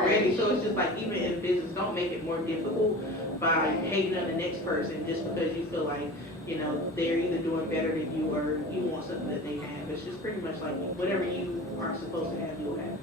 already. So it's just like, even in business, don't make it more difficult by hating on the next person just because you feel like, they're either doing better than you or you want something that they have. It's just pretty much like whatever you are supposed to have, you'll have.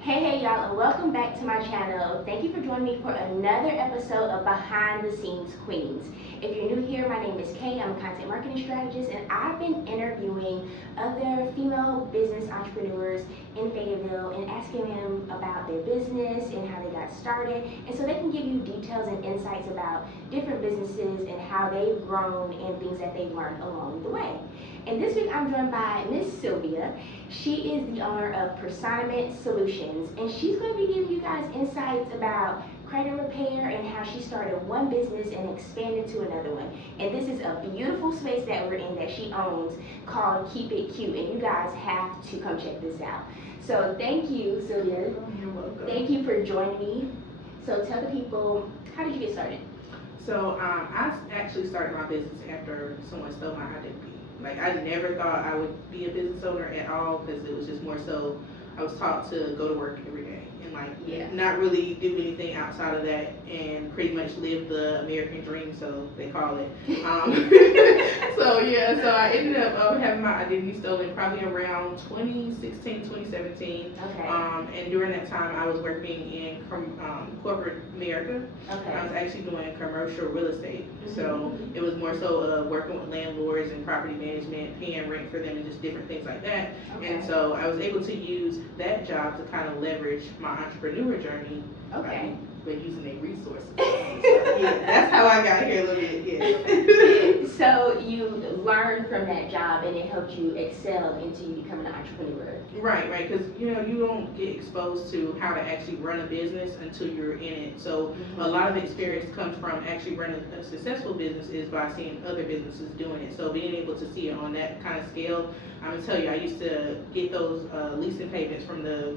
Hey y'all, and welcome back to my channel. Thank you for joining me for another episode of Behind the Scenes Queens. If you're new here, my name is Kay. I'm a content marketing strategist, and I've been interviewing other female business entrepreneurs in Fayetteville and asking them about their business and how they got started, and so they can give you details and insights about different businesses and how they've grown and things that they've learned along the way. And this week I'm joined by Miss Sylvia. She is the owner of Personameant Solutions, and she's going to be giving you guys insights about credit repair and how she started one business and expanded to another one. And this is a beautiful space that we're in that she owns called Keep It Cute, and you guys have to come check this out. So thank you, Sylvia. You're welcome. Thank you for joining me. So tell the people, how did you get started? So I actually started my business after someone stole my identity. Like, I never thought I would be a business owner at all, because it was just more so I was taught to go to work every day and not really do anything outside of that, and pretty much live the American dream, so they call it. So I ended up having my identity stolen probably around 2016, 2017. Okay. And during that time I was working in corporate America. Okay. I was actually doing commercial real estate. So it was more so working with landlords and property management, paying rent for them, and just different things like that. Okay. And so I was able to use that job to kind of leverage my entrepreneur journey. Okay. But using their resources. Yeah, that's how I got here a little bit. Yeah. So you learned from that job, and it helped you excel into you becoming an entrepreneur. Right, because you don't get exposed to how to actually run a business until you're in it. So a lot of the experience comes from actually running a successful business is by seeing other businesses doing it. So being able to see it on that kind of scale, I'm gonna tell you, I used to get those leasing payments from the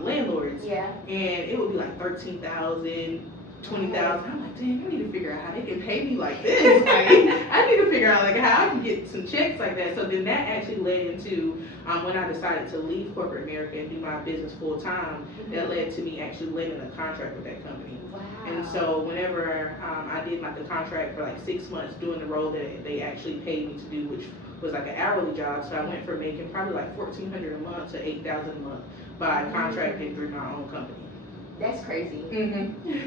landlords. Yeah. And it would be like 13,000, 20,000. I'm like, damn, I need to figure out how they can pay me like this. Like, I need to figure out how I can get some checks like that. So then that actually led into when I decided to leave corporate America and do my business full time. That led to me actually landing a contract with that company. Wow. And so whenever I did the contract for 6 months doing the role that they actually paid me to do, which was an hourly job. So I went from making probably $1,400 a month to $8,000 a month by contracting through my own company. That's crazy. Yeah.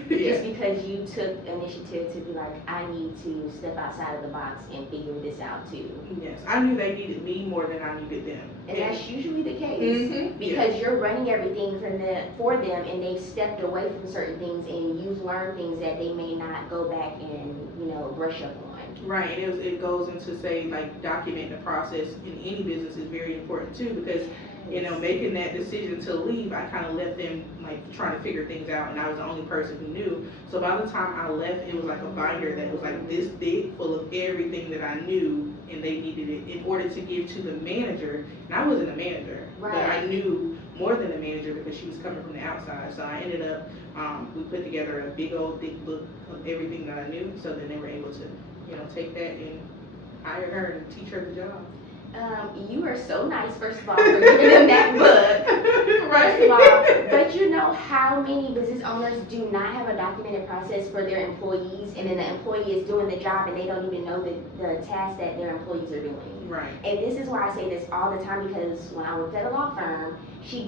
Just because you took initiative to be like, I need to step outside of the box and figure this out too. Yes, I knew they needed me more than I needed them. And that's usually the case, because you're running everything for them, and they've stepped away from certain things, and you've learned things that they may not go back and brush up on. Right, and it goes into document the process in any business is very important too, because making that decision to leave, I kind of left them trying to figure things out, and I was the only person who knew. So by the time I left, it was like a binder that was this thick, full of everything that I knew, and they needed it in order to give to the manager. And I wasn't a manager, right, but I knew more than a manager because she was coming from the outside. So I ended up, we put together a big old thick book of everything that I knew, so then they were able to take that and hire her and teach her the job. You are so nice, first of all, for giving them that book. Right. First of all, but you know how many business owners do not have a documented process for their employees, and then the employee is doing the job and they don't even know the task that their employees are doing. Right. And this is why I say this all the time, because when I worked at a law firm, she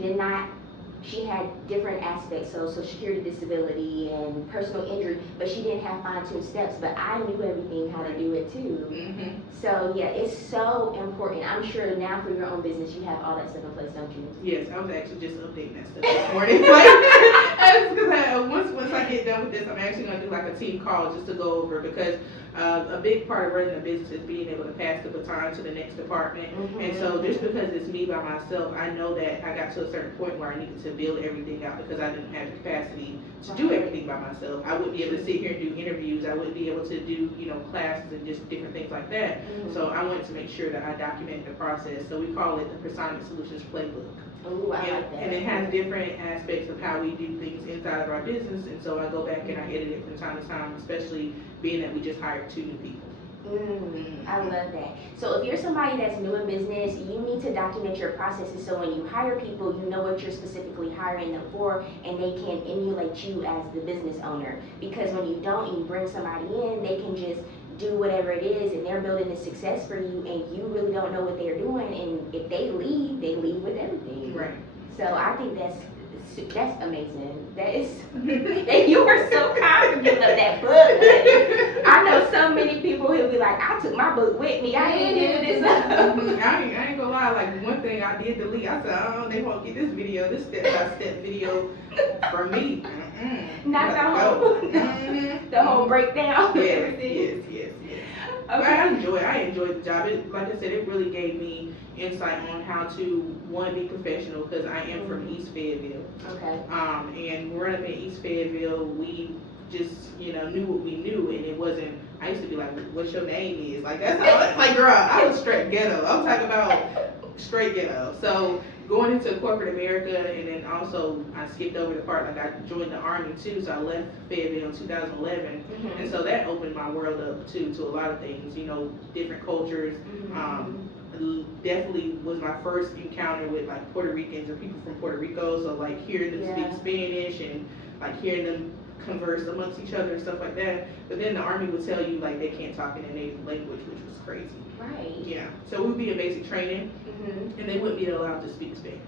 had different aspects, so Social Security, disability, and personal injury, but she didn't have fine-tuned steps, but I knew everything how to do it too. So yeah, it's so important. I'm sure now for your own business, you have all that stuff in place, don't you? Yes, I was actually just updating that stuff this morning. Because once I get done with this, I'm actually going to do a team call just to go over, because a big part of running a business is being able to pass the baton to the next department. And so just because it's me by myself, I know that I got to a certain point where I needed to build everything out, because I didn't have the capacity to do everything by myself. I wouldn't be able to sit here and do interviews. I wouldn't be able to do classes and just different things like that. So I wanted to make sure that I documented the process. So we call it the Personameant Solutions Playbook. Ooh, I like that. And it has different aspects of how we do things inside of our business, and so I go back and I edit it from time to time, especially being that we just hired 2 new people. I love that. So if you're somebody that's new in business, you need to document your processes so when you hire people, you know what you're specifically hiring them for and they can emulate you as the business owner. Because when you don't and you bring somebody in, they can just do whatever it is and they're building a success for you and you really don't know what they're doing, and if they leave with everything. Right. So I think that's amazing. That is, and you were so kind for giving up that book. I know so many people who'll be like, I took my book with me. I ain't giving this up. I ain't gonna lie. Like one thing I did delete. I said, oh, they won't get this video, this step-by-step video for me. Not the whole breakdown. Yes. Okay. I enjoyed the job. Like I said, it really gave me insight on how to, one, be professional, because I am from East Fayetteville. Okay. And growing up in East Fayetteville, we just, knew what we knew, and it wasn't, I used to be like, what's your name is? Like, that's how, like, girl, I was straight ghetto. I'm talking about straight ghetto. So, going into corporate America, and then also, I skipped over the part, like, I joined the Army, too, so I left Fayetteville in 2011, and so that opened my world up, too, to a lot of things, different cultures. Definitely was my first encounter with, like, Puerto Ricans or people from Puerto Rico, so, like, hearing them speak Spanish and, like, hearing them converse amongst each other and stuff like that. But then the Army would tell you, like, they can't talk in their native language, which was crazy. Right. Yeah. So we'd be in basic training, and they wouldn't be allowed to speak Spanish.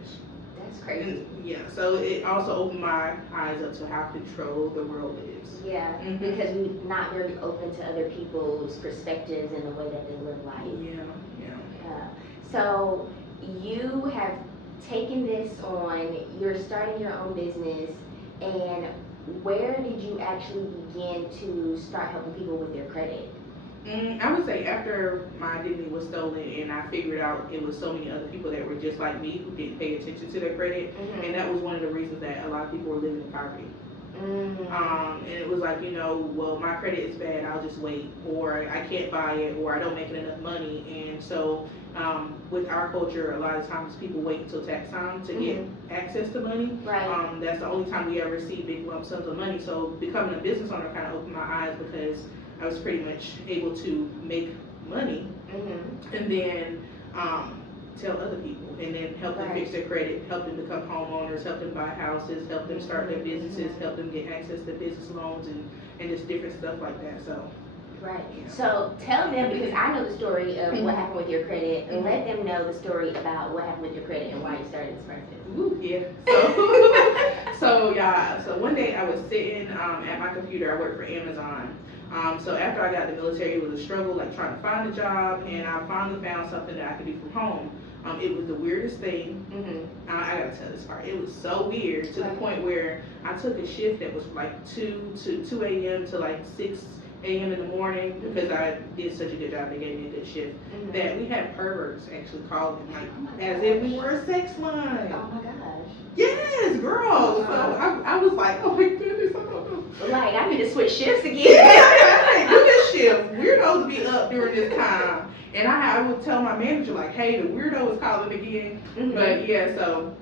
That's crazy. And, yeah. So it also opened my eyes up to how controlled the world is. Yeah. Because we're not very open to other people's perspectives and the way that they live life. Yeah. So you have taken this on. You're starting your own business, and where did you actually begin to start helping people with their credit? I would say after my identity was stolen and I figured out it was so many other people that were just like me who didn't pay attention to their credit, and that was one of the reasons that a lot of people were living in poverty. And it was like, well, my credit is bad, I'll just wait, or I can't buy it, or I don't make enough money. And so with our culture, a lot of times people wait until tax time to get access to money. Right. That's the only time we ever see big lump sums of money. So becoming a business owner kind of opened my eyes, because I was pretty much able to make money and then tell other people, and then help them fix their credit, help them become homeowners, help them buy houses, help them start their businesses, help them get access to business loans and just different stuff like that. So. Right. So tell them, because I know the story of what happened with your credit, and let them know the story about what happened with your credit and why you started this process. Ooh, yeah. So one day I was sitting at my computer. I worked for Amazon. So after I got the military, it was a struggle, like trying to find a job, and I finally found something that I could do from home. It was the weirdest thing. I gotta tell this part. It was so weird to the point where I took a shift that was like 2 a.m. to like 6 a.m. in the morning, because I did such a good job. They gave me a good shift. That we had perverts actually calling, like, as if we were a sex line. Oh my gosh. Yes, girl. So I was like, oh my goodness, I don't know. Like, I need to switch shifts again. Yeah, I can't do this shift. Weirdos be up during this time. And I would tell my manager, like, hey, the weirdo is calling again. But yeah, so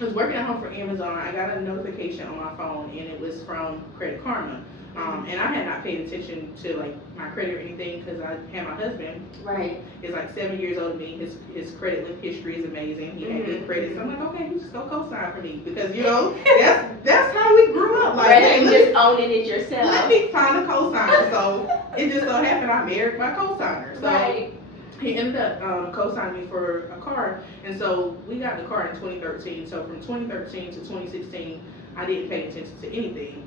I was working at home for Amazon. I got a notification on my phone, and it was from Credit Karma. And I had not paid attention to like my credit or anything, because I had my husband. Right. He's like 7 years older than me. His credit history is amazing. He had good credit. So I'm like, okay, you just go co-sign for me, because that's how we grew up. Like, rather than just owning it yourself. Let me find a co-signer. So it just so happened I married my co-signer. So he ended up co-signing me for a car, and so we got the car in 2013. So from 2013 to 2016, I didn't pay attention to anything.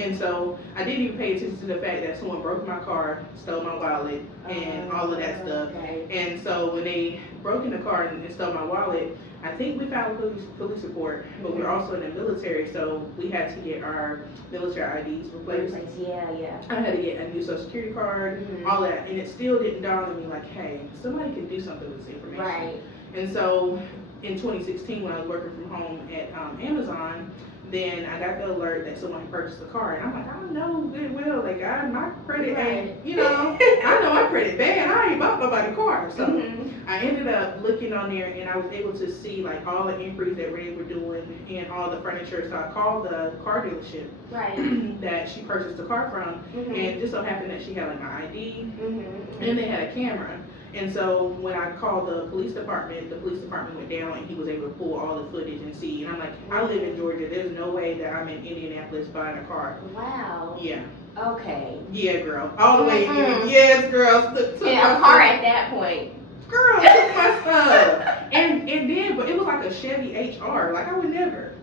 And so I didn't even pay attention to the fact that someone broke my car, stole my wallet, and all of that stuff. And so when they broke in the car and stole my wallet, I think we filed police report, but we're also in the military, so we had to get our military IDs replaced. I had to get a new social security card, all that, and it still didn't dawn on me like, hey, somebody can do something with this information. Right. And so in 2016, when I was working from home at Amazon, then I got the alert that someone had purchased the car, and I'm like, I know good well, like, my credit ain't, I know my credit bad, I ain't bought nobody car. So I ended up looking on there and I was able to see like all the inquiries that they were doing and all the furniture. So I called the car dealership Right. that she purchased the car from, and it just so happened that she had like my ID and they had a camera. And so when I called the police department went down and he was able to pull all the footage and see. And I'm like, I live in Georgia. There's no way that I'm in Indianapolis buying a car. Wow. Yeah. Okay. Yeah, girl. All the way. Yes, girl. Took In my a car stuff. at that point. Girl, took my stuff. And then, but it was like a Chevy HR. Like, I would never.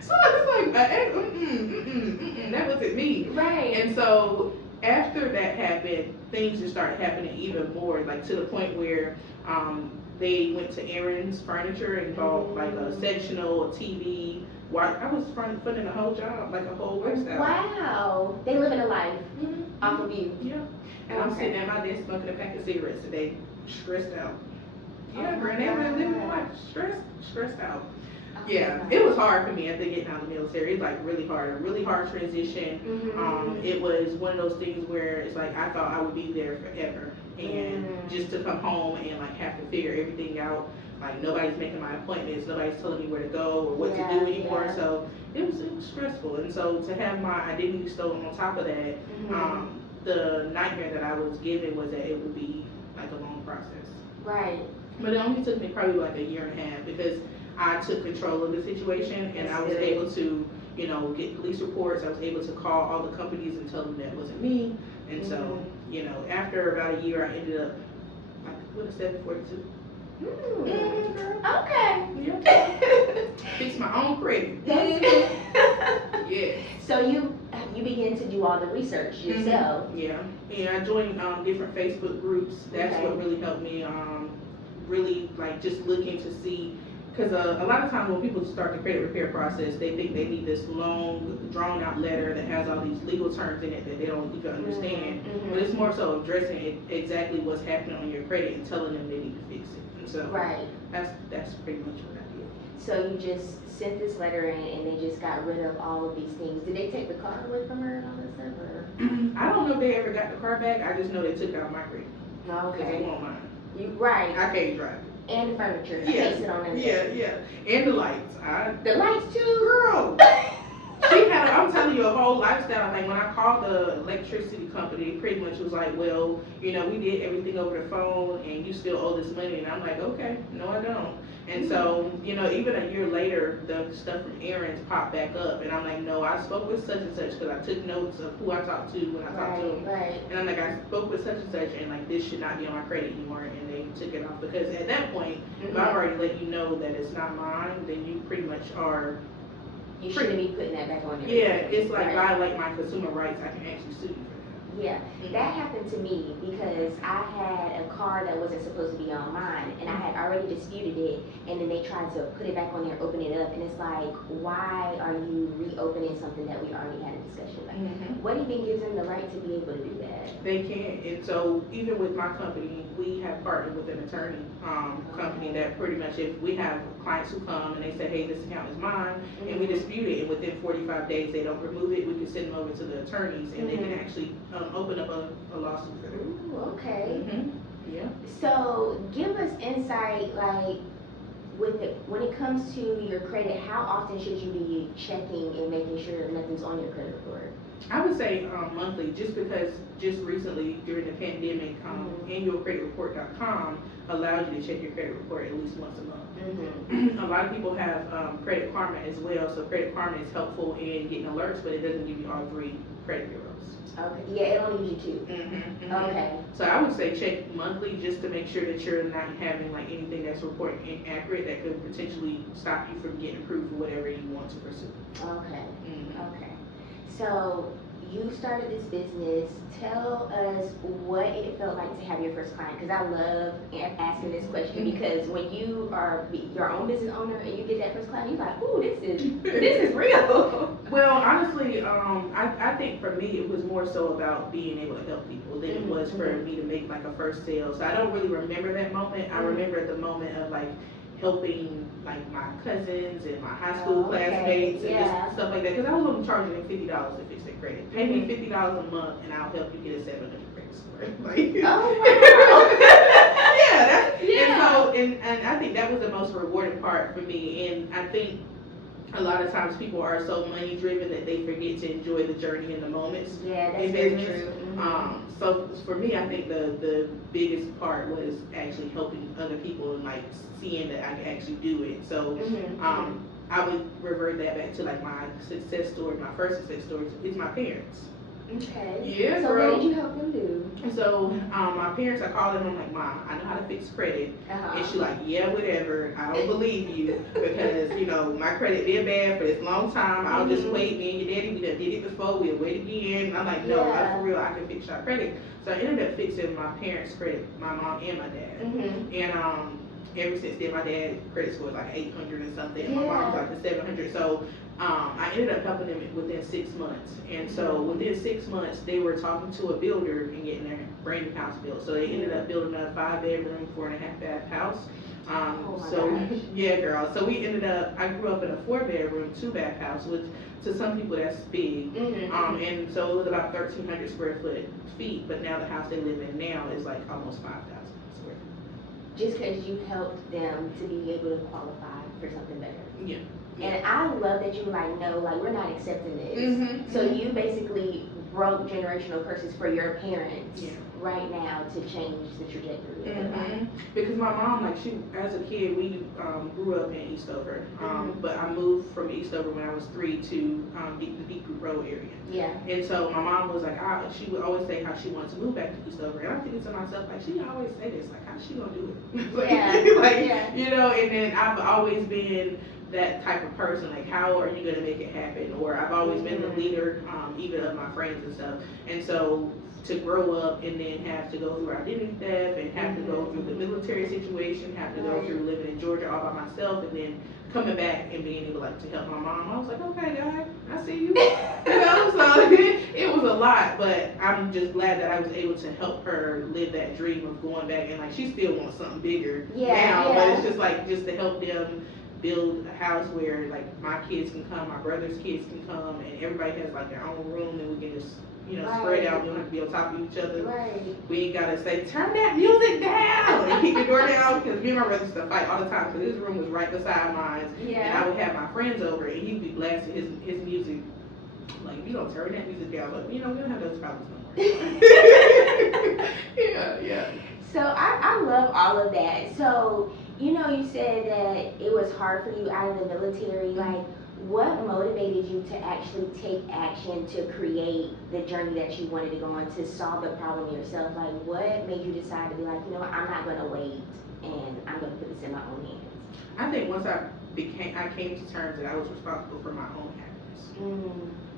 So I was like, that wasn't me. Right. And so after that happened, things just started happening even more, like to the point where they went to Aaron's Furniture and bought like a sectional, a TV. I was funding the whole job, like a whole lifestyle. Wow. They living a life off of you. Yeah. And I'm sitting at my desk smoking a pack of cigarettes today, stressed out. Yeah, girl, they were living their life, stressed out. Yeah, it was hard for me after getting out of the military. It's like a really hard transition. It was one of those things where it's like I thought I would be there forever, and just to come home and like have to figure everything out. Like nobody's making my appointments, nobody's telling me where to go or what to do anymore. Yeah. So it was stressful, and so to have my identity stolen on top of that, the nightmare that I was given was that it would be like a long process. Right. But it only took me probably like a year and a half because I took control of the situation and I was able to, you know, get police reports. I was able to call all the companies and tell them that wasn't me. And so, you know, after about a year, I ended up like with a 742. Okay. Yeah. Fix my own credit. Yeah. So you begin to do all the research yourself. Yeah. I joined different Facebook groups. That's what really helped me. Really like just looking to see, because a lot of times when people start the credit repair process, they think they need this long, drawn out letter that has all these legal terms in it that they don't even understand. But it's more so addressing exactly what's happening on your credit and telling them they need to fix it. And so that's pretty much what I did. So you just sent this letter in and they just got rid of all of these things. Did they take the car away from her and all that stuff? Or? I don't know if they ever got the car back. I just know they took out my credit. Okay. Because they want mine. Right. I can't drive it. And the furniture. Yeah. Sit on Yeah. And the lights. The lights too? Girl. She had, I'm telling you, a whole lifestyle. Like when I called the electricity company, it pretty much was like, well, you know, we did everything over the phone and you still owe this money. And I'm like, okay, no, I don't. And so, you know, even a year later, the stuff from Aaron's popped back up. And I'm like, no, I spoke with such and such because I took notes of who I talked to when I talked to them. Right. And I'm like, I spoke with such and such and like this should not be on my credit anymore. And they took it off because at that point, if I've already let you know that it's not mine, then you pretty much are. You shouldn't be putting that back on there. Yeah, it's like violate my consumer rights. I can actually sue you for that. Yeah, that happened to me because I had a car that wasn't supposed to be on mine, and I had already disputed it, and then they tried to put it back on there, open it up, and it's like, why are you reopening something that we already had a discussion about? What even gives them the right to be able to do that? They can, and so even with my company, we have partnered with an attorney company that pretty much, if we have clients who come and they say, hey, this account is mine, and we dispute it, and within 45 days they don't remove it, we can send them over to the attorneys, and they can actually open up a lawsuit for them. Ooh, okay. Yeah. So give us insight, like, when it comes to your credit, how often should you be checking and making sure nothing's on your credit report? I would say monthly, just because just recently during the pandemic, annualcreditreport.com allows you to check your credit report at least once a month. A lot of people have Credit Karma as well, so Credit Karma is helpful in getting alerts, but it doesn't give you all 3 credit bureaus. Okay, yeah, it only gives you 2. Okay. So I would say check monthly just to make sure that you're not having like anything that's reported inaccurate that could potentially stop you from getting approved for whatever you want to pursue. Okay. Okay. So you started this business. Tell us what it felt like to have your first client, because I love asking this question, because when you are your own business owner and you get that first client, you're like, ooh, this is real. Well, honestly, I think for me it was more so about being able to help people than it was for me to make like a first sale. So I don't really remember that moment. I remember the moment of like helping like my cousins and my high school classmates and just stuff like that, because I was only charging them $50 to fix their credit. Pay me $50 a month and I'll help you get a 700 credit. credit score. Like, Oh wow. And I think that was the most rewarding part for me. And I think a lot of times people are so money driven that they forget to enjoy the journey in the moments. Yeah, that's in very business. true. So for me, I think the biggest part was actually helping other people and like seeing that I could actually do it. So I would revert that back to like my success story. My first success story is my parents. Okay. Yeah, so girl. what did you help them do? So my parents, I called them. I'm like, Mom, I know how to fix credit. And she's like, yeah, whatever. I don't believe you because my credit been bad for this long time. I'll just wait. Me and your daddy, we done did it before. We'll wait again. And I'm like, no, not for real. I can fix your credit. So I ended up fixing my parents' credit, my mom and my dad. And ever since then, my dad's credit score was like 800 and something. And my mom's like the 700. So I ended up helping them within 6 months. And so within 6 months, they were talking to a builder and getting their brand new house built. So they ended up building a 5-bedroom, 4.5-bath house. Yeah, girl. So we ended up, I grew up in a 4-bedroom, 2-bath house, which to some people that's big. And so it was about 1,300 square feet. But now the house they live in now is like almost 5,000 square feet. Just because you helped them to be able to qualify for something better. Yeah. And I love that you were like, no, like we're not accepting this. So you basically broke generational curses for your parents right now to change the trajectory of their life. Because my mom, like she, as a kid, we grew up in Eastover. But I moved from Eastover when I was 3 to the Deep Creek Road area. Yeah. And so my mom was like, she would always say how she wanted to move back to Eastover. And I'm thinking to myself, like, she always say this, like, how's she gonna do it? And then I've always been that type of person, like how are you going to make it happen? Or I've always been the leader, even of my friends and stuff. And so to grow up and then have to go through identity theft and have to go through the military situation, have to go through living in Georgia all by myself, and then coming back and being able to help my mom, I was like, okay, God, I see you. So it was a lot, but I'm just glad that I was able to help her live that dream of going back, and like she still wants something bigger now, but it's just like just to help them build a house where like my kids can come, my brother's kids can come, and everybody has like their own room, and we can just spread out. We don't have to be on top of each other. We ain't gotta say turn that music down and keep the door down, because me and my brother used to fight all the time because his room was right beside mine, and I would have my friends over and he'd be blasting his music like, you don't turn that music down, but we don't have those problems no more. Yeah. So I love all of that. So you said that it was hard for you out of the military. Like, what motivated you to actually take action to create the journey that you wanted to go on, to solve the problem yourself? Like, what made you decide to be like, I'm not going to wait and I'm going to put this in my own hands? I think once I came to terms that I was responsible for my own happiness.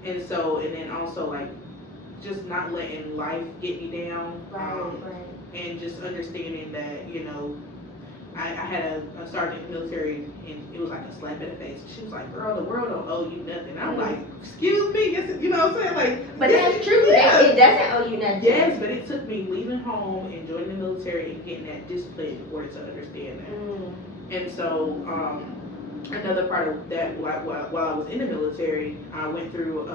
And then also like just not letting life get me down. And just understanding that, I had a sergeant in the military, and it was like a slap in the face. She was like, girl, the world don't owe you nothing. I'm like, excuse me, you know what I'm saying? Like, but that's true. Yeah. It doesn't owe you nothing. Yes, but it took me leaving home and joining the military and getting that discipline in order to understand that. And so, another part of that, while I was in the military, I went through,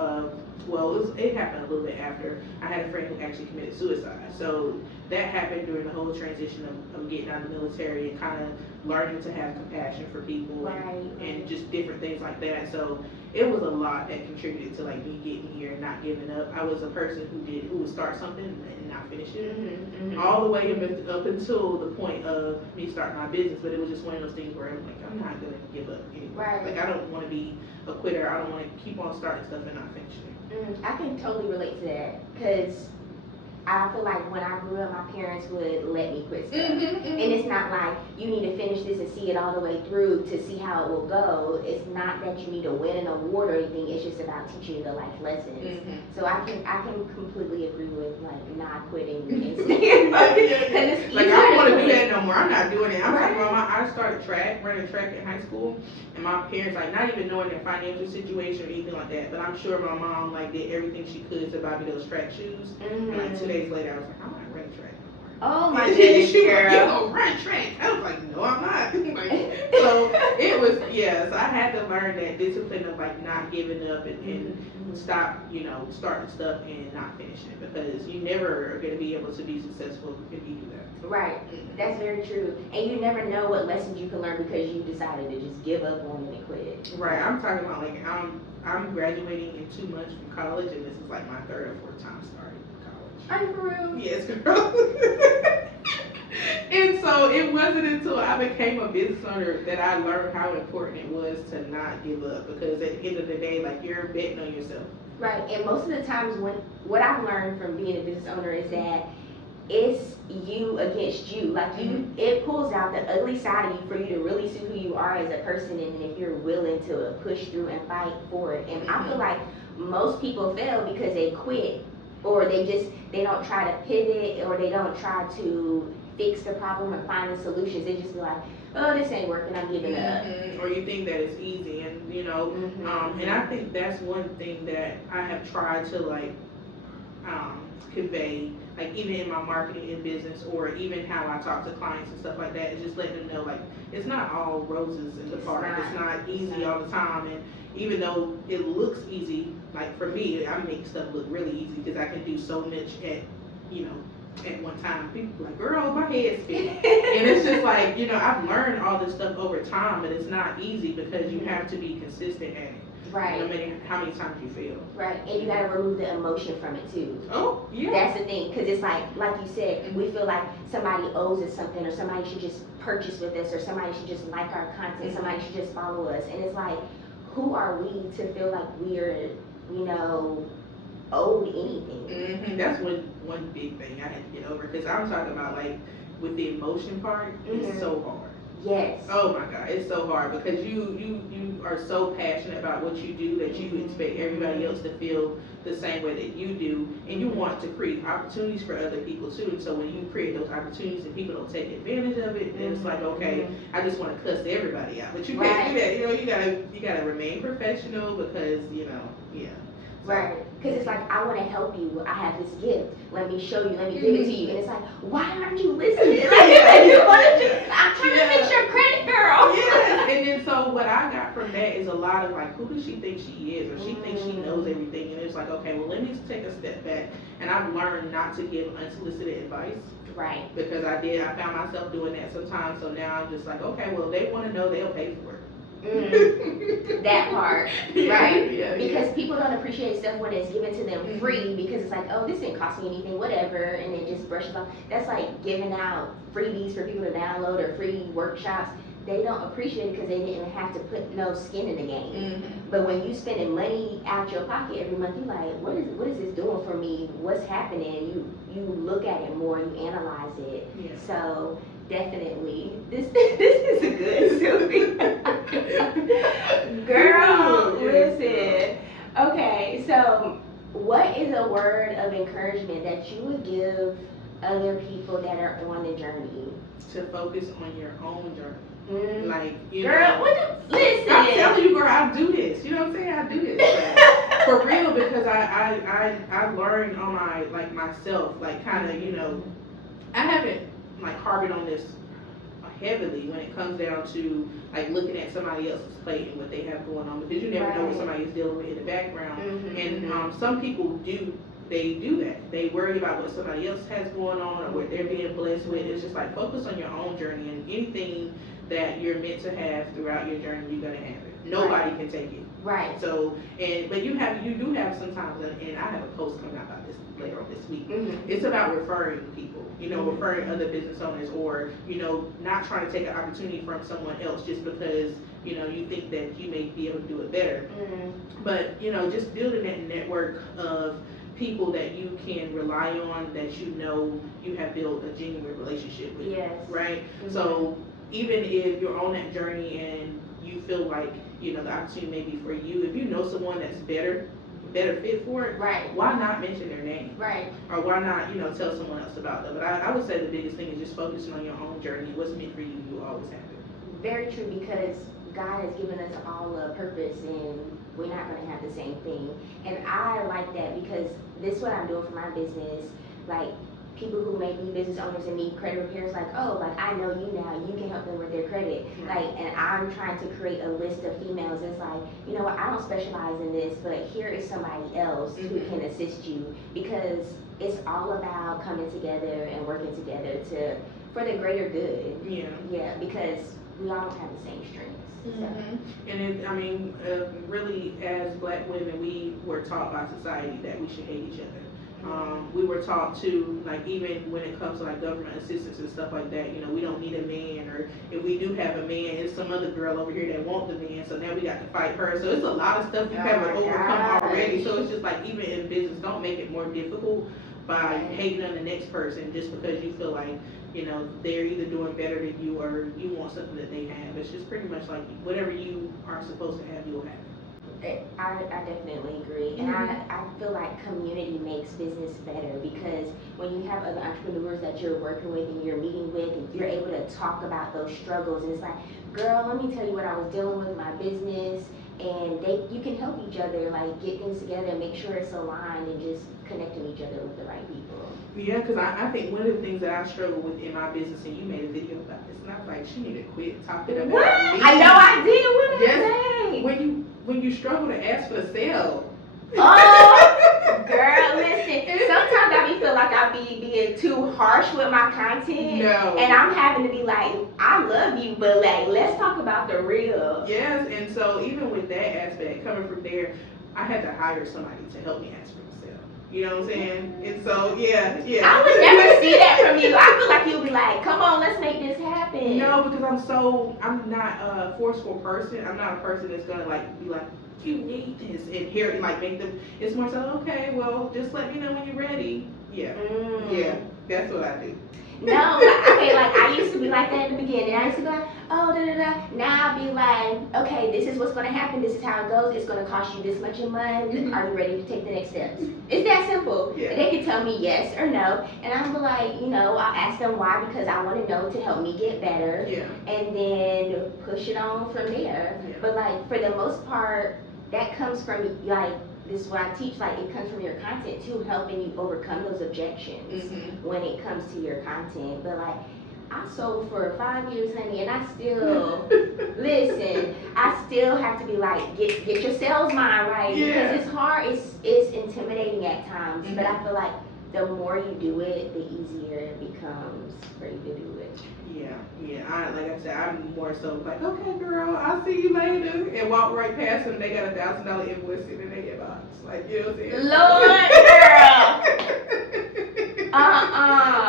it happened a little bit after. I had a friend who actually committed suicide. So that happened during the whole transition of getting out of the military and kind of learning to have compassion for people and just different things like that. So it was a lot that contributed to like me getting here and not giving up. I was a person who would start something and not finish it, all the way up until the point of me starting my business. But it was just one of those things where I'm like, I'm not gonna give up anymore. Like, I don't want to be a quitter. I don't want to keep on starting stuff and not finishing it. I can totally relate to that, because I feel like when I grew up, my parents would let me quit stuff. And it's not like you need to finish this and see it all the way through to see how it will go. It's not that you need to win an award or anything. It's just about teaching you the life lessons. So I can completely agree with like not quitting and staying. Like, I don't want to do that no more. I'm not doing it. I'm talking about I started running track in high school, and my parents, like, not even knowing their financial situation or anything like that, but I'm sure my mom like did everything she could to buy me those track shoes. And like 2 days later, I was like, I'm not running track no more. Oh my goodness, She was like, you girl. gonna run track. I was like, no, I'm not. Like, so it was, yeah, so I had to learn that discipline of like not giving up and stop, starting stuff and not finishing it, because you never are gonna be able to be successful if you do that. Right. That's very true. And you never know what lessons you can learn because you decided to just give up on it and quit. Right. I'm talking about like I'm graduating in 2 months from college, and this is like my third or fourth time starting college. Are you for real? Yes, girl. And so it wasn't until I became a business owner that I learned how important it was to not give up, because at the end of the day, like, you're betting on yourself. Right. And most of the times what I've learned from being a business owner is that it's you against you. Like it pulls out the ugly side of you for you to really see who you are as a person, and if you're willing to push through and fight for it. And I feel like most people fail because they quit, or they don't try to pivot, or they don't try to fix the problem or find the solutions. They just be like, oh, this ain't working, I'm giving up. Or you think that it's easy, and and I think that's one thing that I have tried to like convey, like even in my marketing and business, or even how I talk to clients and stuff like that, is just letting them know, like, it's not all roses in the park. It's not easy all the time. And even though it looks easy, like for me, I make stuff look really easy because I can do so much at one time. People are like, girl, my head's spinning. And it's just like, I've learned all this stuff over time, but it's not easy because you have to be consistent at it. Right. No matter how many times you fail. Right, and you gotta remove the emotion from it too. Oh, yeah. That's the thing, because it's like you said, we feel like somebody owes us something, or somebody should just purchase with us, or somebody should just like our content, somebody should just follow us. And it's like, who are we to feel like we're, owed anything? That's one big thing I had to get over, because I'm talking about, like, with the emotion part, it's so hard. Yes. Oh my God, it's so hard, because you are so passionate about what you do that you expect everybody else to feel the same way that you do, and you want to create opportunities for other people too. And so when you create those opportunities and people don't take advantage of it, then it's like, okay, I just want to cuss everybody out. But you can't do that. You gotta remain professional, because yeah. Right, because it's like, I want to help you. I have this gift. Let me show you. Let me give it to you. And it's like, why aren't you listening? I'm trying to fix your credit, girl. Yeah. And then so what I got from that is a lot of like, who does she think she is, or she thinks she knows everything? And it's like, okay, well, let me take a step back. And I've learned not to give unsolicited advice. Right. Because I found myself doing that sometimes. So now I'm just like, okay, well, they want to know, they'll pay for it. That part, right? Yeah, because people don't appreciate stuff when it's given to them free, because it's like, oh, this didn't cost me anything, whatever, and it just brushes off. That's like giving out freebies for people to download, or free workshops. They don't appreciate it because they didn't have to put no skin in the game. But when you spending money out your pocket every month, you're like, what is this doing for me? What's happening? You look at it more, you analyze it. Yeah. So definitely, this is a good Sylvia. Girl, listen. Okay, so what is a word of encouragement that you would give other people that are on the journey? To focus on your own journey. Like, girl, listen. I'm telling you, girl, I do this. You know what I'm saying? I do this. For real, because I learned on myself, like, kind of, I haven't like harbored on this heavily when it comes down to like looking at somebody else's plate and what they have going on, because you never know what somebody is dealing with in the background. And some people do that. They worry about what somebody else has going on or what they're being blessed with. It's just like, focus on your own journey, and anything that you're meant to have throughout your journey, you're gonna have it. Nobody can take it. Right. So, but you do have sometimes, and I have a post coming out about this later on this week. It's about referring people, referring other business owners, or, not trying to take an opportunity from someone else just because, you think that you may be able to do it better. But, just building that network of people that you can rely on, that you have built a genuine relationship with. Yes. Right? So even if you're on that journey and you feel like, the opportunity may be for you, if you know someone that's better fit for it, right, why not mention their name? Right. Or why not, tell someone else about them? But I would say the biggest thing is just focusing on your own journey. What's meant for you, you always have it. Very true, because God has given us all a purpose, and we're not going to have the same thing. And I like that, because this is what I'm doing for my business. Like, people who may be business owners and need credit repairs, like, oh, like I know you now, you can help them with their credit. Like, and I'm trying to create a list of females. It's like, you know what, I don't specialize in this, but here is somebody else who can assist you, because it's all about coming together and working together for the greater good. Yeah, because we all don't have the same strengths. And really, as Black women, we were taught by society that we should hate each other. We were taught to, like, even when it comes to like government assistance and stuff like that, you know, we don't need a man, or if we do have a man, it's some other girl over here that wants the man, so now we got to fight her. So it's a lot of stuff you haven't overcome already. So it's just like, even in business, don't make it more difficult by hating on the next person just because you feel like, you know, they're either doing better than you or you want something that they have. It's just pretty much like whatever you are supposed to have, you'll have it. I definitely agree. And I feel like community makes business better, because when you have other entrepreneurs that you're working with and you're meeting with, and you're able to talk about those struggles, and it's like, girl, let me tell you what I was dealing with my business, and you can help each other, like, get things together and make sure it's aligned, and just connecting each other with the right people. Yeah, because I think one of the things that I struggle with in my business, and you made a video about this, and I was like, she need to quit talking about what? me. I know I did. What did I say? When you struggle to ask for the sale. Oh, girl, listen. Sometimes I feel like I be being too harsh with my content. No. And I'm having to be like, I love you, but like, let's talk about the real. Yes, and so even with that aspect, coming from there, I had to hire somebody to help me ask for the sale. You know what I'm saying? And so, yeah. I would never see that from you. I feel like you'll be like, come on, let's make this happen. No, because I'm not a forceful person. I'm not a person that's gonna like be like, you need this, and hear it, like, make them. It's more so, okay, well, just let me know when you're ready. Yeah, that's what I do. No, like I used to be like that in the beginning. I used to be like, oh, da da da. Now I'll be like, okay, this is what's gonna happen. This is how it goes. It's gonna cost you this much a month. Are you ready to take the next steps? It's that simple. Yeah. They can tell me yes or no, and I'm like, you know, I'll ask them why, because I want to know to help me get better. Yeah. And then push it on from there. Yeah. But like, for the most part, that comes from, like, this is what I teach, like, it comes from your content too, helping you overcome those objections when it comes to your content. But like, I sold for 5 years, honey, and I still listen, I still have to be like, get your sales mind right, because it's hard, it's intimidating at times, but I feel like the more you do it, the easier it becomes for you to do it. Yeah. Like I said, I'm more so like, okay, girl, I'll see you later, and walk right past them. They got a $1,000 invoice sitting in their box, like, you know what I'm saying? Lord, girl.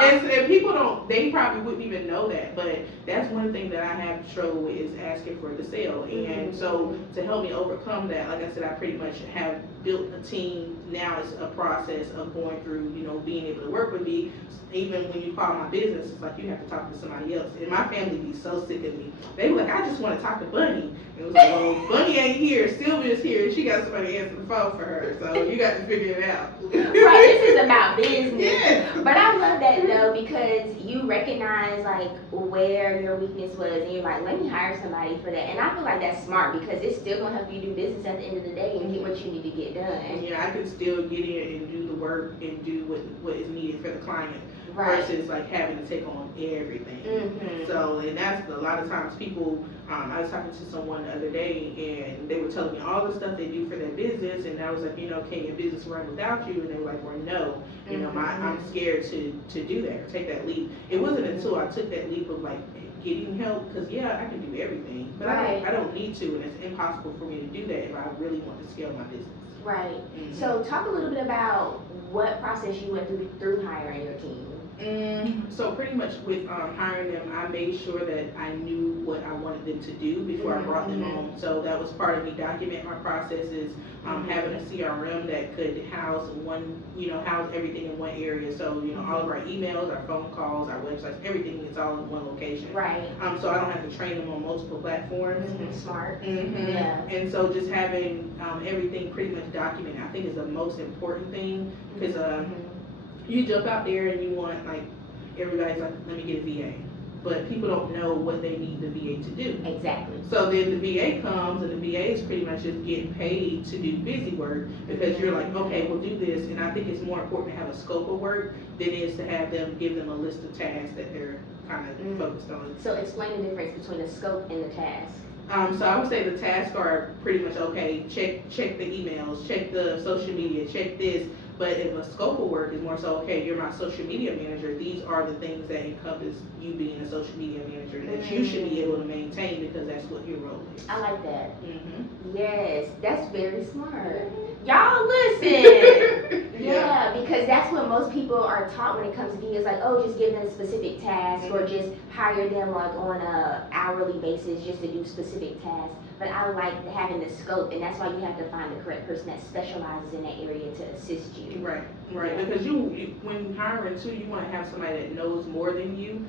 And people they probably wouldn't even know that, but that's one thing that I have struggled with, is asking for the sale. And so to help me overcome that, like I said, I pretty much have built a team. Now it's a process of going through, you know, being able to work with me. Even when you call my business, it's like you have to talk to somebody else. And my family be so sick of me. They were like, I just want to talk to Bunny. It was like, well, Bunny ain't here. Sylvia's here, and she got somebody answer the phone for her. So you got to figure it out. Right, this is about business. Yeah. But I love that though, because you recognize like where your weakness was, and you're like, let me hire somebody for that. And I feel like that's smart, because it's still gonna help you do business at the end of the day and get what you need to get done. Yeah, I can still get in and do the work and do what is needed for the client. Right. Versus like having to take on everything. So, and that's a lot of times people, I was talking to someone the other day, and they were telling me all the stuff they do for their business, and I was like, you know, can your business run without you? And they were like, well, no, you know, I'm scared to do that, or take that leap. It wasn't until I took that leap of like getting help, because I can do everything, but I don't need to, and it's impossible for me to do that if I really want to scale my business. Right. So talk a little bit about what process you went through hiring your team. So pretty much with hiring them, I made sure that I knew what I wanted them to do before I brought them on. So that was part of me documenting my processes, having a CRM that could house house everything in one area. So, you know, all of our emails, our phone calls, our websites, everything is all in one location. Right. So I don't have to train them on multiple platforms. Smart. Yeah. And so just having everything pretty much documented, I think, is the most important thing, because you jump out there and you want, like, everybody's like, let me get a VA. but people don't know what they need the VA to do. Exactly. So then the VA comes, and the VA is pretty much just getting paid to do busy work because you're like, okay, we'll do this. And I think it's more important to have a scope of work than it is to have them give them a list of tasks that they're kind of focused on. So explain the difference between the scope and the task. So I would say the tasks are pretty much okay. Check the emails, check the social media, check this. But if a scope of work is more so, okay, you're my social media manager, these are the things that encompass you being a social media manager that you should be able to maintain because that's what your role is. I like that. Mm-hmm. Yes, that's very smart. Y'all listen. Yeah, because that's what most people are taught when it comes to videos. Like, oh, just give them a specific task or just hire them like on a hourly basis just to do specific tasks. But I like having the scope, and that's why you have to find the correct person that specializes in that area to assist you. Right. Yeah. Because you when hiring too, you want to have somebody that knows more than you.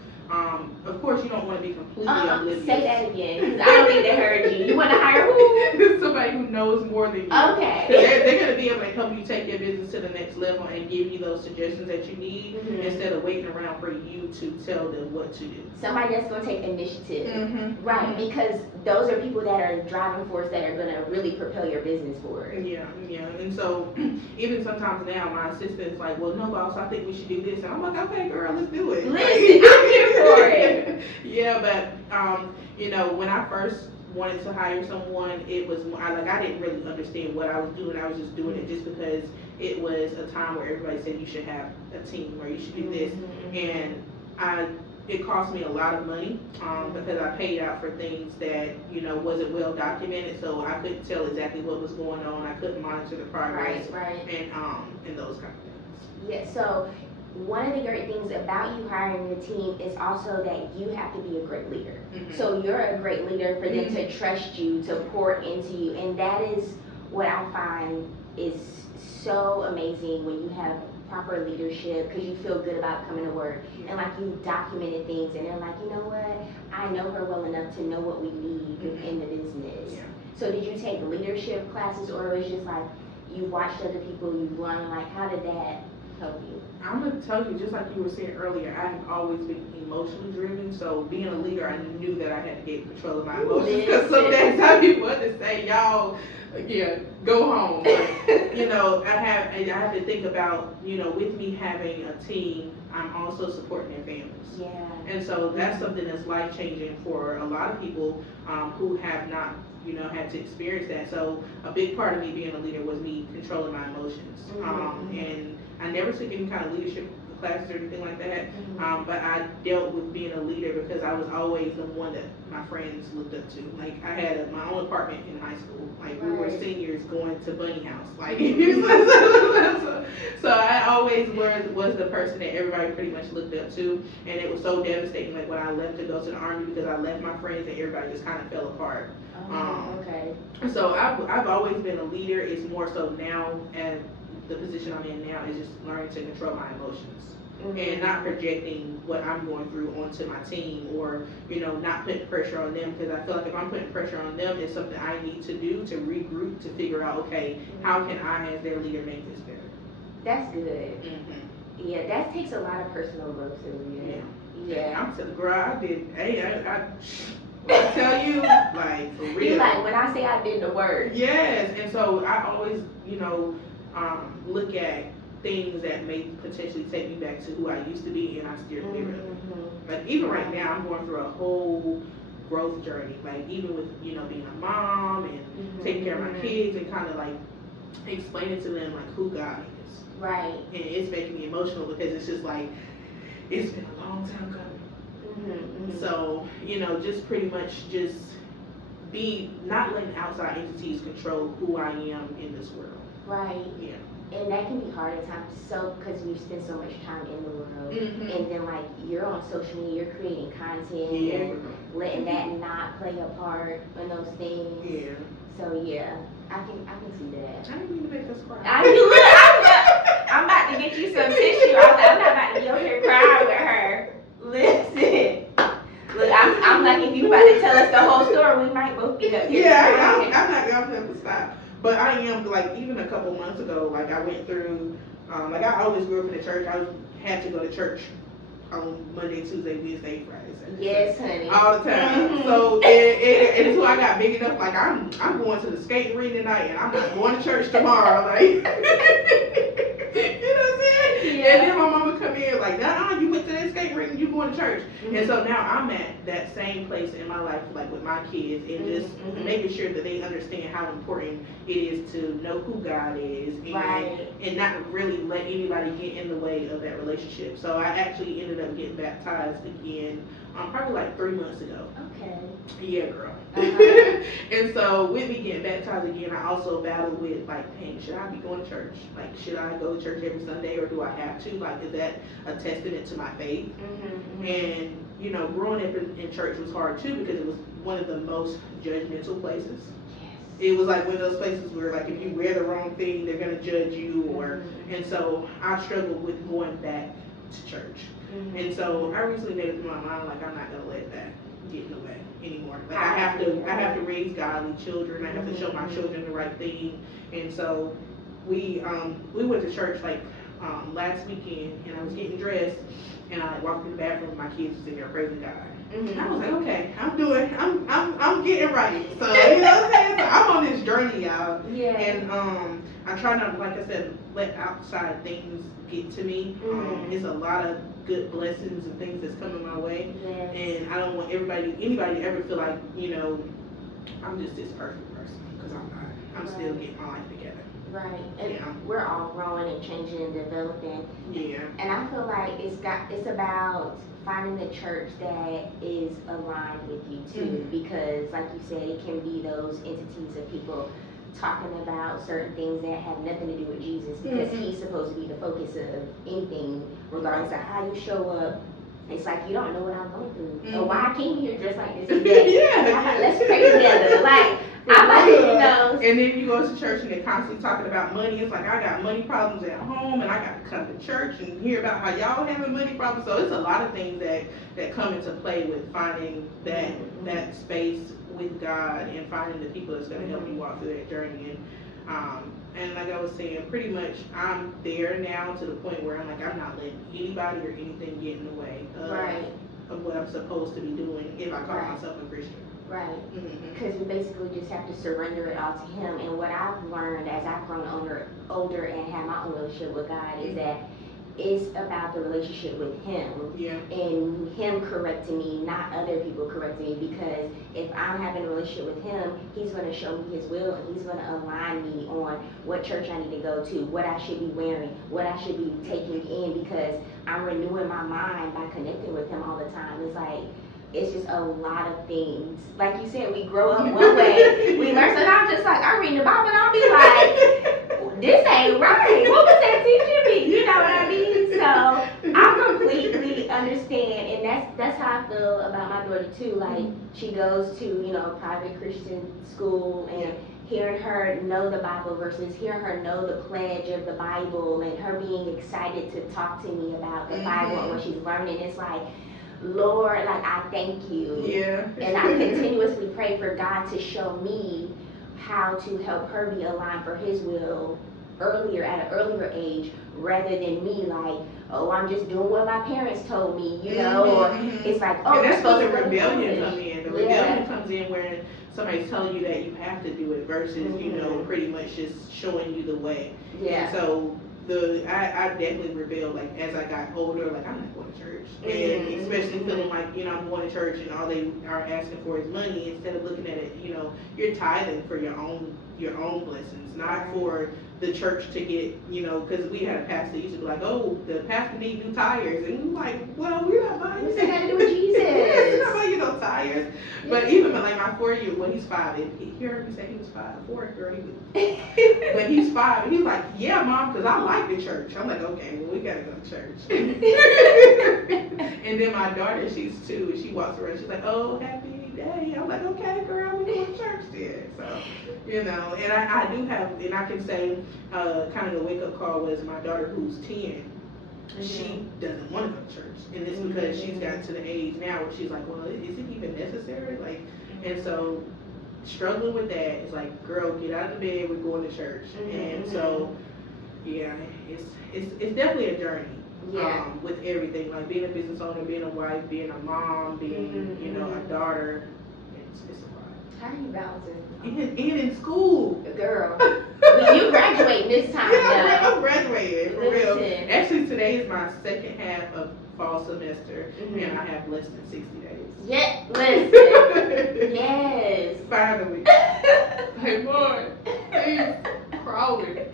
Of course, you don't want to be completely oblivious. Say that again, because I don't think they heard you. You want to hire who? Somebody who knows more than you. Okay. They're going to be able to help you take your business to the next level and give you those suggestions that you need instead of waiting around for you to tell them what to do. Somebody that's going to take initiative. Right, because those are people that are the driving force that are going to really propel your business forward. Yeah. And so even sometimes now my assistant's like, well, no, boss, I think we should do this. And I'm like, okay, girl, let's do it. Listen, I'm here for it. Yeah, but when I first wanted to hire someone, it was I didn't really understand what I was doing. I was just doing it just because it was a time where everybody said you should have a team or you should do this, and it cost me a lot of money because I paid out for things that wasn't well documented, so I couldn't tell exactly what was going on. I couldn't monitor the progress, right. and those kind of things. Yeah. So one of the great things about you hiring the team is also that you have to be a great leader. So you're a great leader for them to trust you, to pour into you, and that is what I find is so amazing when you have proper leadership, because you feel good about coming to work and like you documented things and they're like, you know what, I know her well enough to know what we need within the business. So did you take leadership classes, or it was just like you watched other people, you learned, like how did that help you? I'm going to tell you, just like you were saying earlier, I have always been emotionally driven, so being a leader, I knew that I had to get control of my emotions, because some days I be wanting to say, y'all, go home. But, I have to think about, with me having a team, I'm also supporting their families. Yeah. And so that's something that's life-changing for a lot of people who have not, had to experience that. So a big part of me being a leader was me controlling my emotions. And I never took any kind of leadership classes or anything like that, but I dealt with being a leader because I was always the one that my friends looked up to. Like, I had my own apartment in high school. Like, we were seniors going to Bunny House. Like, so I always was the person that everybody pretty much looked up to, and it was so devastating, like, when I left to go to the Army, because I left my friends and everybody just kind of fell apart. Okay. So I've always been a leader. It's more so now, and the position I'm in now is just learning to control my emotions and not projecting what I'm going through onto my team, or not putting pressure on them, because I feel like if I'm putting pressure on them, it's something I need to do to regroup, to figure out, okay, how can I as their leader make this better? That's good. Yeah, that takes a lot of personal growth, Sylvia. Yeah. I'm telling, girl, I did. Hey, I tell you, like, for real. You like when I say I did the work. Yes, and so I always, look at things that may potentially take me back to who I used to be, and I steer clear of it. Like, even right now, I'm going through a whole growth journey. Like, even with, being a mom and taking care of my kids and kind of like explaining to them like who God is. Right. And it's making me emotional because it's just like, it's been a long time coming. So, just pretty much just not letting outside entities control who I am in this world. Right. Yeah. And that can be hard at times, so because we've spent so much time in the world, and then like you're on social media, you're creating content, and letting that not play a part in those things. Yeah. So yeah, I can see that. I didn't mean to make us cry. I'm about to get you some tissue. I'm not about to be over here crying with her. Listen. Look, I'm like, if you about to tell us the whole story, we might both be up here. Yeah, I'm not gonna stop. But I am, like, even a couple months ago, like, I went through, like, I always grew up in the church. I had to go to church on Monday, Tuesday, Wednesday, Friday, Saturday. Yes, honey. All the time. So and until I got big enough, like I'm going to the skating rink tonight, and I'm not going to church tomorrow. Like, you know what I'm saying? Yeah. And then my mama come in like, nah, you went to that skating rink and you going to church. And so now I'm at that same place in my life, like with my kids, and just making sure that they understand how important it is to know who God is, and not really let anybody get in the way of that relationship. So I actually ended up getting baptized again, probably like 3 months ago. Okay. Yeah, girl. Uh-huh. And so with me getting baptized again, I also battled with like, hey, should I be going to church? Like, should I go to church every Sunday, or do I have to? Like, is that a testament to my faith? And you know, growing up in church was hard too, because it was one of the most judgmental places. It was like one of those places where, like, if you wear the wrong thing, they're gonna judge you, or and so I struggled with going back to church. And so I recently made up in my mind, like, I'm not gonna let that get in the way anymore. Like, I have to raise godly children. I have to show my children the right thing. And so we went to church like last weekend, and I was getting dressed, and I walked in the bathroom, and my kids was in there praising God. And I was like, okay, I'm getting right. So, you know what I'm saying? So I'm on this journey, y'all. Yeah. And I try not, like I said, let outside things get to me. It's a lot of good blessings and things that's coming my way. Yes. And I don't want anybody to ever feel like, you know, I'm just this perfect person, because I'm not. I'm still getting my life together. Right. And Yeah. we're all growing and changing and developing. Yeah. And I feel like it's about finding the church that is aligned with you too, because like you said, it can be those entities of people talking about certain things that have nothing to do with Jesus, because he's supposed to be the focus of anything, regardless of how you show up. It's like, you don't know what I'm going through, or why I came here dressed like this today. Let's pray together. Like, I'm like, you know. And then you go to church and they're constantly talking about money. It's like, I got money problems at home, and I got to come to church and hear about how y'all having money problems. So it's a lot of things that come into play with finding that space with God, and finding the people that's going to help you walk through that journey. And like I was saying, pretty much I'm there now to the point where I'm like, I'm not letting anybody or anything get in the way of what I'm supposed to be doing if I call myself a Christian. Right. Because you basically just have to surrender it all to him. And what I've learned as I've grown older and had my own relationship with God is that it's about the relationship with him. Yeah. And him correcting me, not other people correcting me. Because if I'm having a relationship with him, he's going to show me his will, and he's going to align me on what church I need to go to, what I should be wearing, what I should be taking in, because I'm renewing my mind by connecting with him all the time. It's like, it's just a lot of things. Like you said, we grow up one way, we learn, so I'm just like, I'm reading the Bible and I'll be like, this ain't right. What was that teaching me? You know what I mean? So I completely understand, and that's how I feel about my daughter too. Like, she goes to, you know, private Christian school, and hearing her know the Bible versus hearing her know the pledge of the Bible, and her being excited to talk to me about the Bible and what she's learning. It's like, Lord, like, I thank you. Yeah. And I continuously pray for God to show me how to help her be aligned for his will earlier, at an earlier age, rather than me like, oh, I'm just doing what my parents told me, you know, or it's like, oh, and that's supposed where the to rebellion comes in. The rebellion comes in where somebody's telling you that you have to do it versus, you know, pretty much just showing you the way. Yeah. And so I definitely rebelled, like, as I got older, like, I'm not going to church. And especially feeling like, you know, I'm going to church and all they are asking for is money, instead of looking at it, you know, you're tithing for your own blessings, not for the church to get, you know, because we had a pastor used to be like, oh, the pastor need new tires, and we're like, well, we're not buying what's that got to do with Jesus? We're not buying no tires. But even like my 4-year, when he's 5, and he heard me say he was 4, girl, he was. When he's 5, and he's like, yeah, Mom, because I like the church. I'm like, okay, well, we gotta go to church. And then my daughter, she's 2, and she walks around, she's like, oh, happy day. I'm like, okay, girl, we go to church then. So, you know, and I do have, and I can say, kind of the wake up call was my daughter, who's 10. She doesn't want to go to church, and it's because she's gotten to the age now where she's like, well, is it even necessary? Like, and so struggling with that is like, girl, get out of the bed, we're going to church. And so, yeah, it's definitely a journey. Yeah. With everything, like being a business owner, being a wife, being a mom, being, you know, a daughter. It's a lot. How are you balancing? And in school. Girl. Well, you graduating this time. Yeah, I'm graduating, for real. Listen. Actually, today is my second half of fall semester, and I have less than 60 days. Yeah, listen. Yes. Finally. Hey, boy. Please. Crawling.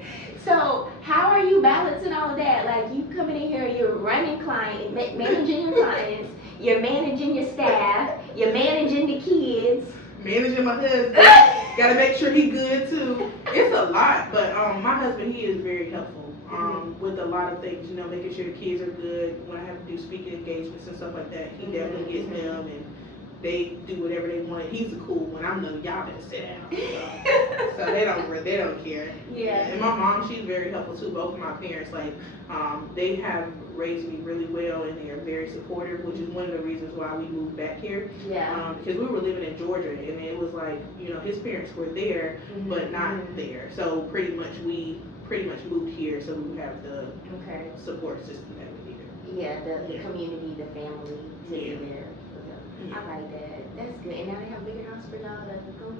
So, how are you balancing all of that? Like, you coming in here, you're running clients, managing your clients, you're managing your staff, you're managing the kids. Managing my husband. Gotta make sure he good too. It's a lot, but my husband, he is very helpful with a lot of things, you know, making sure the kids are good. When I have to do speaking engagements and stuff like that, he definitely gets them, and they do whatever they want. He's the cool one. I'm the y'all better sit down. So they don't care. Yeah. And my mom, she's very helpful too. Both of my parents, like, they have raised me really well, and they are very supportive, which is one of the reasons why we moved back here. Yeah. Because we were living in Georgia, and it was like, you know, his parents were there, but not there. So pretty much we moved here, so we would have the support system that we needed. Yeah, the community, the family to be there. I like that. That's good. And now they have a bigger house for y'all to go in.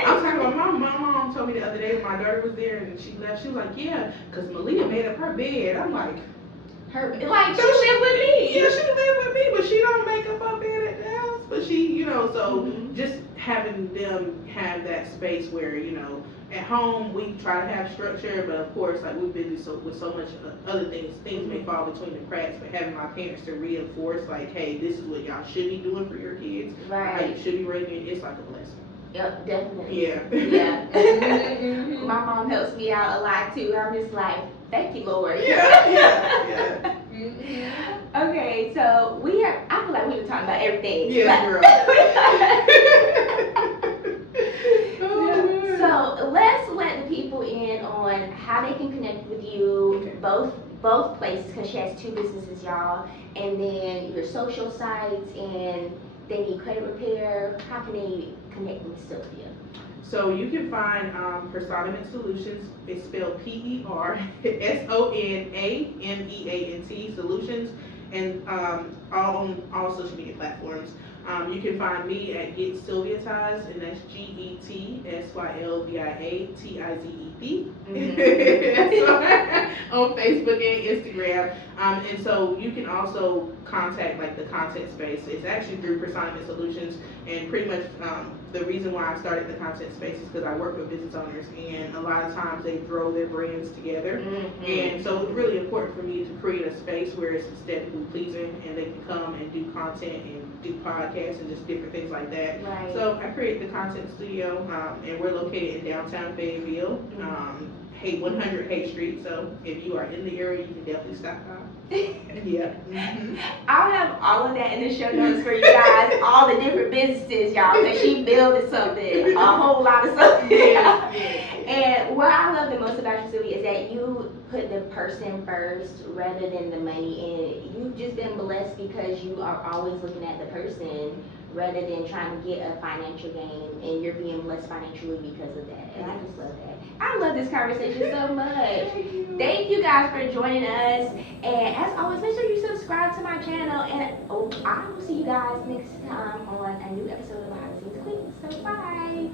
I'm talking about my mom told me the other day when my daughter was there and she left, she was like, yeah, because Malia made up her bed. I'm like, her, like, she live with me. Yeah, she live with me, but she don't make up her bed at the house. But she, you know, so just having them have that space where, you know, at home we try to have structure, but of course, like, we've been with so much other things may fall between the cracks. But having my parents to reinforce, like, hey, this is what y'all should be doing for your kids, right? How you should be raising it. It's like a blessing. Yep, definitely. Yeah. Yeah. My mom helps me out a lot too. I'm just like, thank you, Lord. Yeah. Okay, so I feel like we were talking about everything. Yeah, girl. So let's let the people in on how they can connect with you, both places, because she has 2 businesses, y'all, and then your social sites, and they need credit repair. How can they connect with Sylvia? So you can find Personameant Solutions. It's spelled PERSONAMEANT Solutions, and all on all social media platforms. You can find me at Get Sylvia Ties, and that's GETSYLVIATIZED on Facebook and Instagram. And so you can also contact, like, the content space. It's actually through Personameant Solutions, and pretty much the reason why I started the content space is because I work with business owners, and a lot of times they throw their brands together. And so it's really important for me to create a space where it's aesthetically pleasing, and they can come and do content and do podcasts and just different things like that. Right. So I created the content studio, and we're located in downtown Fayetteville, 100 Hay Street. So if you are in the area, you can definitely stop by. Yeah. I'll have all of that in the show notes for you guys, all the different businesses, y'all, because she building something, a whole lot of something. Yes. And what I love the most about you, Sylvia, is that you put the person first rather than the money, and you've just been blessed because you are always looking at the person rather than trying to get a financial gain, and you're being blessed financially because of that. And I just love that. I love this conversation so much. Thank you guys for joining us, and as always, make sure you subscribe to my channel, and I will see you guys next time on a new episode of Behind the Scenes Queens. So bye.